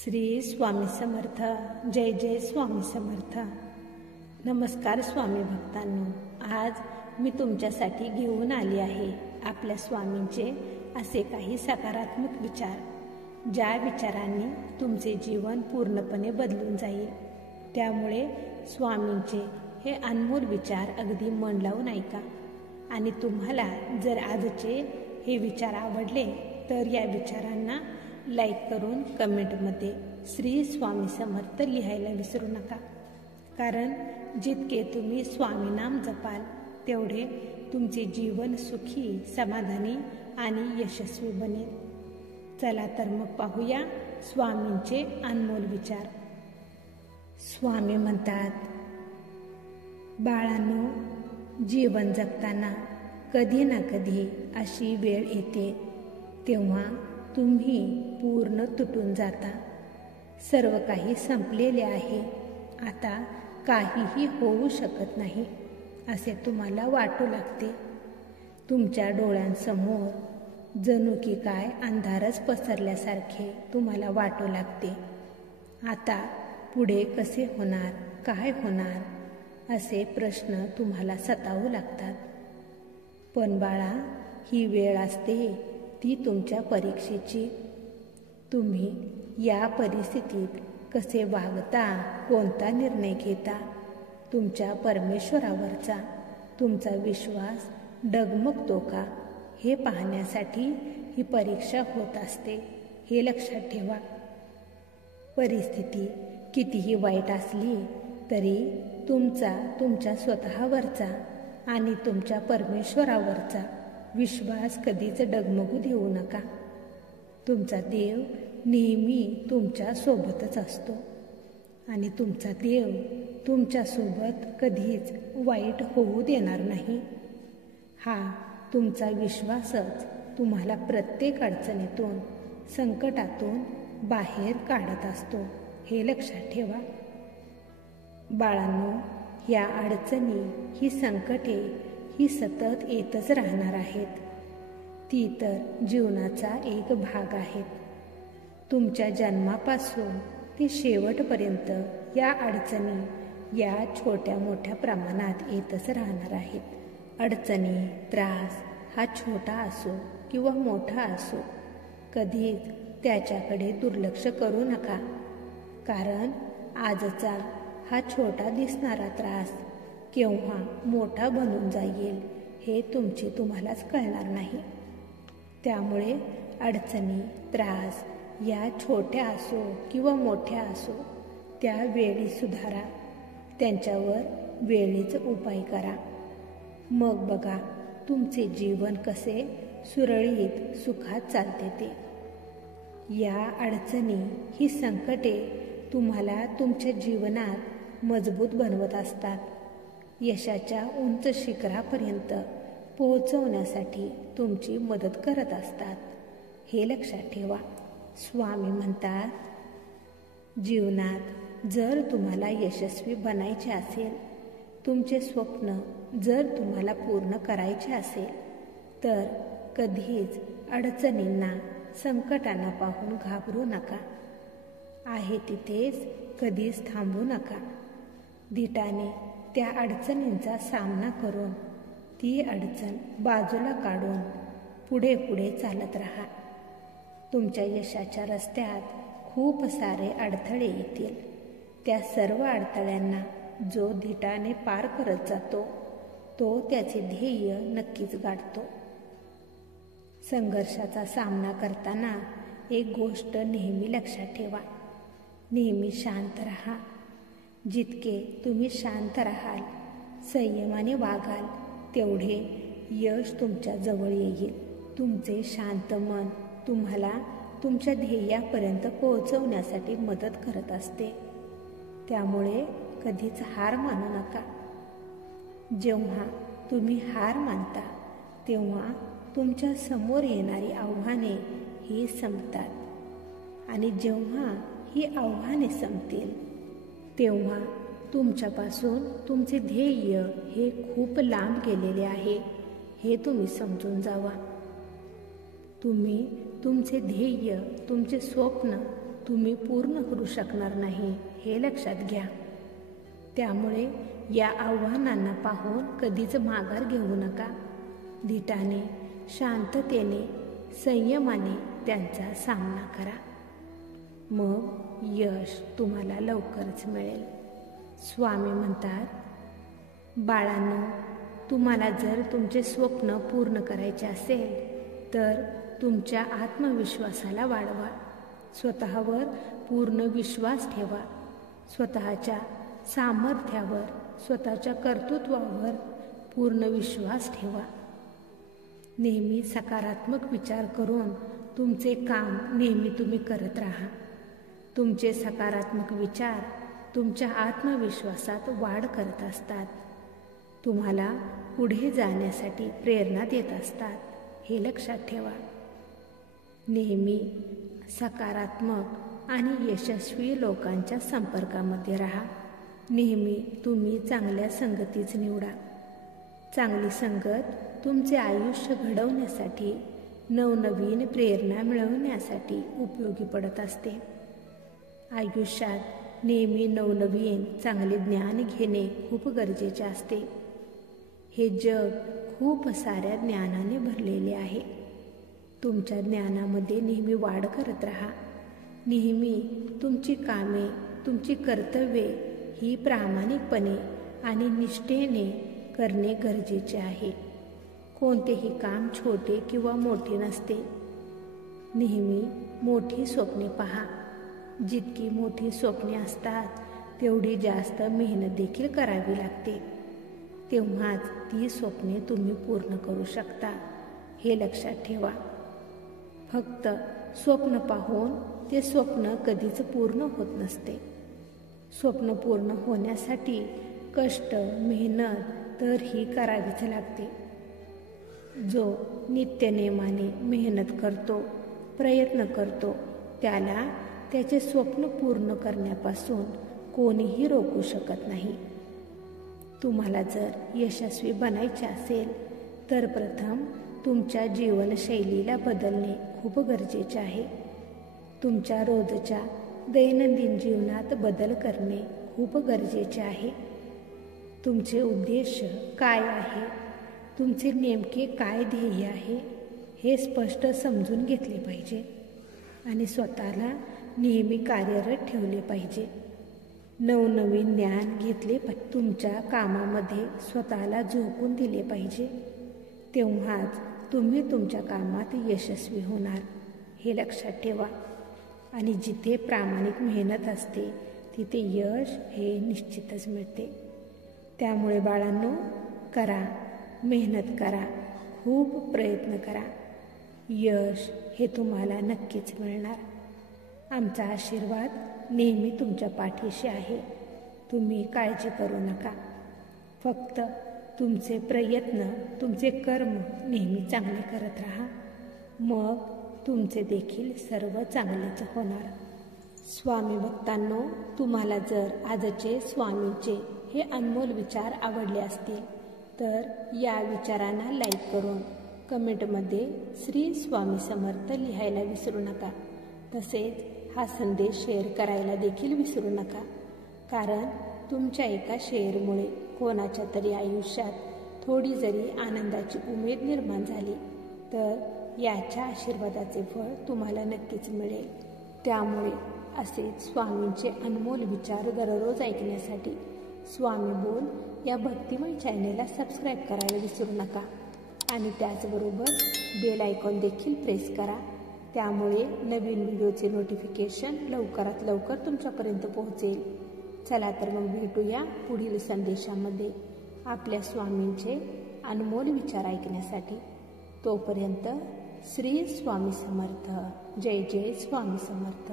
श्री स्वामी समर्थ. जय जय स्वामी समर्थ. नमस्कार स्वामी भक्तांनो. आज मी तुमच्यासाठी घेऊन आली आहे आपल्या स्वामींचे असे काही सकारात्मक विचार, ज्या विचारांनी तुमचे जीवन पूर्णपणे बदलून जाईल. त्यामुळे स्वामींचे हे अनमोल विचार अगदी मन लावून ऐका. आणि तुम्हाला जर आजचे हे विचार आवडले तर या विचारांना लाईक करून कमेंटमध्ये श्री स्वामी समर्थ लिहायला विसरू नका. कारण जितके तुम्ही स्वामी नाम जपाल तेवढे तुमचे जीवन सुखी, समाधानी आणि यशस्वी बनेल. चला तर मग पाहूया स्वामींचे अनमोल विचार. स्वामी म्हणतात, बाळांनो, जीवन जगताना कधी ना कधी अशी वेळ येते तेव्हा तुम्ही पूर्ण तुटून जाता. सर्व काही संपलेले आहे, आता काहीही होऊ शकत नाही असे तुम्हाला वाटू लागते. तुमच्या डोळ्यांसमोर जणू की काय अंधारच पसरल्यासारखे तुम्हाला वाटू लागते. आता पुढे कसे होणार, काय होणार असे प्रश्न तुम्हाला सतावू लागतात. पण बाळा, ही वेळ असते ती तुमच्या परीक्षेची. तुम्ही या परिस्थितीत कसे वागता, कोणता निर्णय घेता, तुमच्या परमेश्वरावरचा तुमचा विश्वास डगमगतो का हे पाहण्यासाठी ही परीक्षा होत असते, हे लक्षात ठेवा. परिस्थिती कितीही वाईट असली तरी तुमच्या स्वतःवरचा आणि तुमच्या परमेश्वरावरचा विश्वास कधीच डगमगू देऊ नका. तुमचा देव नेहमी तुमच्या सोबतच असतो आणि तुमचा देव तुमच्यासोबत कधीच वाईट होऊ देणार नाही. हा तुमचा विश्वासच तुम्हाला प्रत्येक अडचणीतून, संकटातून बाहेर काढत असतो, हे लक्षात ठेवा. बाळांनो, या अडचणी, ही संकटे ही सतत येतच राहणार आहेत. ती तर जीवनाचा एक भाग आहेत. तुमच्या जन्मापासून ते शेवटपर्यंत या अडचणी या छोट्या मोठ्या प्रमाणात येतच राहणार आहेत. अडचणी, त्रास हा छोटा असो किंवा मोठा असो, कधीच त्याच्याकडे दुर्लक्ष करू नका. कारण आजचा हा छोटा दिसणारा त्रास केव्हा मोठा बनून जाईल हे तुम्हालाच कळणार नाही. त्यामुळे अडचणी, त्रास या छोट्या असो किंवा मोठ्या असो, त्या वेळी सुधारा, त्यांच्यावर वेळीच उपाय करा. मग बघा तुमचे जीवन कसे सुरळीत सुखात चालते ते. या अडचणी, ही संकटे तुम्हाला तुमच्या जीवनात मजबूत बनवत असतात. यशाच्या उंच शिखरापर्यंत पोहोचवण्यासाठी तुमची मदत करत असतात, हे लक्षात ठेवा. स्वामी म्हणतात, जीवनात जर तुम्हाला यशस्वी बनायचे असेल, तुमचे स्वप्न जर तुम्हाला पूर्ण करायचे असेल, तर कधीच अडचणींना, संकटांना पाहून घाबरू नका. आहे तिथेच कधीच थांबू नका. धीटाने त्या अडचणींचा सामना करून ती अडचण बाजूला काढून पुढे पुढे चालत राहा. तुमच्या यशाच्या रस्त्यात खूप सारे अडथळे येतील. त्या सर्व अडथळ्यांना जो धीटाने पार करत जातो तो त्याचे ध्येय नक्कीच गाठतो. संघर्षाचा सामना करताना एक गोष्ट नेहमी लक्षात ठेवा, नेहमी शांत राहा. जितके तुम्ही शांत राहाल, संयमाने वागाल, तेवढे यश तुमच्या जवळ येईल. तुमचे शांत मन तुम्हाला तुमच्या ध्येयापर्यंत पोहोचवण्यासाठी मदत करत असते. त्यामुळे कधीच हार मानू नका. जेव्हा तुम्ही हार मानता तेव्हा तुमच्या समोर येणारी आव्हाने ही संपतात. आणि जेव्हा ही आव्हाने संपतील तेव्हा तुमच्यापासून तुमचे ध्येय हे खूप लांब गेलेले आहे, हे तुम्ही समजून जावा. तुम्ही तुमचे ध्येय, तुमचे स्वप्न तुम्ही पूर्ण करू शकणार नाही, हे लक्षात घ्या. त्यामुळे या आव्हानांना पाहून कधीच माघार घेऊ नका. धीटाने, शांततेने, संयमाने त्यांचा सामना करा. मग यश तुम्हाला लवकरच मिळेल. स्वामी म्हणतात, बाळांनो, तुम्हाला जर तुमचे स्वप्न पूर्ण करायचे असेल तर तुमच्या आत्मविश्वासाला वाढवा. स्वतःवर पूर्ण विश्वास ठेवा. स्वतःच्या सामर्थ्यावर, स्वतःच्या कर्तृत्वावर पूर्ण विश्वास ठेवा. नेहमी सकारात्मक विचार करून तुमचे काम नेहमी तुम्ही करत राहा. तुमचे सकारात्मक विचार तुमच्या आत्मविश्वासात वाढ करत असतात, तुम्हाला पुढे जाण्यासाठी प्रेरणा देत असतात, हे लक्षात ठेवा. नेहमी सकारात्मक आणि यशस्वी लोकांच्या संपर्कामध्ये राहा. नेहमी तुम्ही चांगल्या संगतीच निवडा. चांगली संगत तुमचे आयुष्य घडवण्यासाठी, नवनवीन प्रेरणा मिळवण्यासाठी उपयोगी पडत असते. आयुष्यात नेहमी नवनवीन चांगले ज्ञान घेणे खूप गरजेचे असते. हे जग खूप साऱ्या ज्ञानाने भरलेले आहे. तुमच्या ज्ञानामध्ये नेहमी वाढ करत राहा. नेहमी तुमची कामे, तुमची कर्तव्ये ही प्रामाणिकपणे आणि निष्ठेने करणे गरजेचे आहे. कोणतेही काम छोटे किंवा मोठे नसते. नेहमी मोठी स्वप्ने पहा. जितकी मोठी स्वप्ने असतात तेवढी जास्त मेहनत देखील करावी लागते. तेव्हाच ती स्वप्ने तुम्ही पूर्ण करू शकता, हे लक्षात ठेवा. फक्त स्वप्न पाहून ते स्वप्न कधीच पूर्ण होत नसते. स्वप्न पूर्ण होण्यासाठी कष्ट, मेहनत तर ही करावीच लागते. जो नित्यनेमाने मेहनत करतो, प्रयत्न करतो, त्याला त्याचे स्वप्न पूर्ण करण्यापासून कोणीही रोखू शकत नाही. तुम्हाला जर यशस्वी बनायचे असेल तर प्रथम तुमच्या जीवनशैलीला बदलणे खूप गरजेचे आहे. तुमच्या रोजच्या दैनंदिन जीवनात बदल करणे खूप गरजेचे आहे. तुमचे उद्देश काय आहे, तुमचे नेमके काय ध्येय आहे, हे स्पष्ट समजून घेतले पाहिजे आणि स्वतःला नेहमी कार्यरत ठेवले पाहिजे. नवनवीन ज्ञान घेतले पाहिजे. तुमच्या कामामध्ये स्वतःला झोकून दिले पाहिजे. तेव्हाच तुम्ही तुमच्या कामात यशस्वी होणार, हे लक्षात ठेवा. आणि जिथे प्रामाणिक मेहनत असते तिथे यश हे निश्चितच मिळते. त्यामुळे बाळांनो, करा, मेहनत करा, खूप प्रयत्न करा. यश हे तुम्हाला नक्कीच मिळणार. आमचा आशीर्वाद नेहमी तुमच्या पाठीशी आहे. तुम्ही काळजी करू नका. फक्त तुमचे प्रयत्न, तुमचे कर्म नेहमी चांगले करत राहा. मग तुमचे देखील सर्व चांगलेच होणार. स्वामी भक्तांनो, तुम्हाला जर आजचे स्वामींचे हे अनमोल विचार आवडले असतील तर या विचारांना लाईक करून कमेंटमध्ये श्री स्वामी समर्थ लिहायला विसरू नका. तसेच हा संदेश शेअर करायला देखील विसरू नका. कारण तुमच्या एका शेअरमुळे कोणाच्या तरी आयुष्यात थोडी जरी आनंदाची उमेद निर्माण झाली तर याच्या आशीर्वादाचे फळ तुम्हाला नक्कीच मिळेल. त्यामुळे असेच स्वामींचे अनमोल विचार दररोज ऐकण्यासाठी स्वामी बोल या भक्तिमय चॅनेलला सबस्क्राईब करायला विसरू नका. आणि त्याचबरोबर बेल आयकॉन देखील प्रेस करा. त्यामुळे नवीन व्हिडिओचे नोटिफिकेशन लवकरात लवकर तुमच्यापर्यंत पोहोचेल. चला तर मग भेटूया पुढील संदेशामध्ये आपल्या स्वामींचे अनमोल विचार ऐकण्यासाठी. तोपर्यंत श्री स्वामी समर्थ. जय जय स्वामी समर्थ.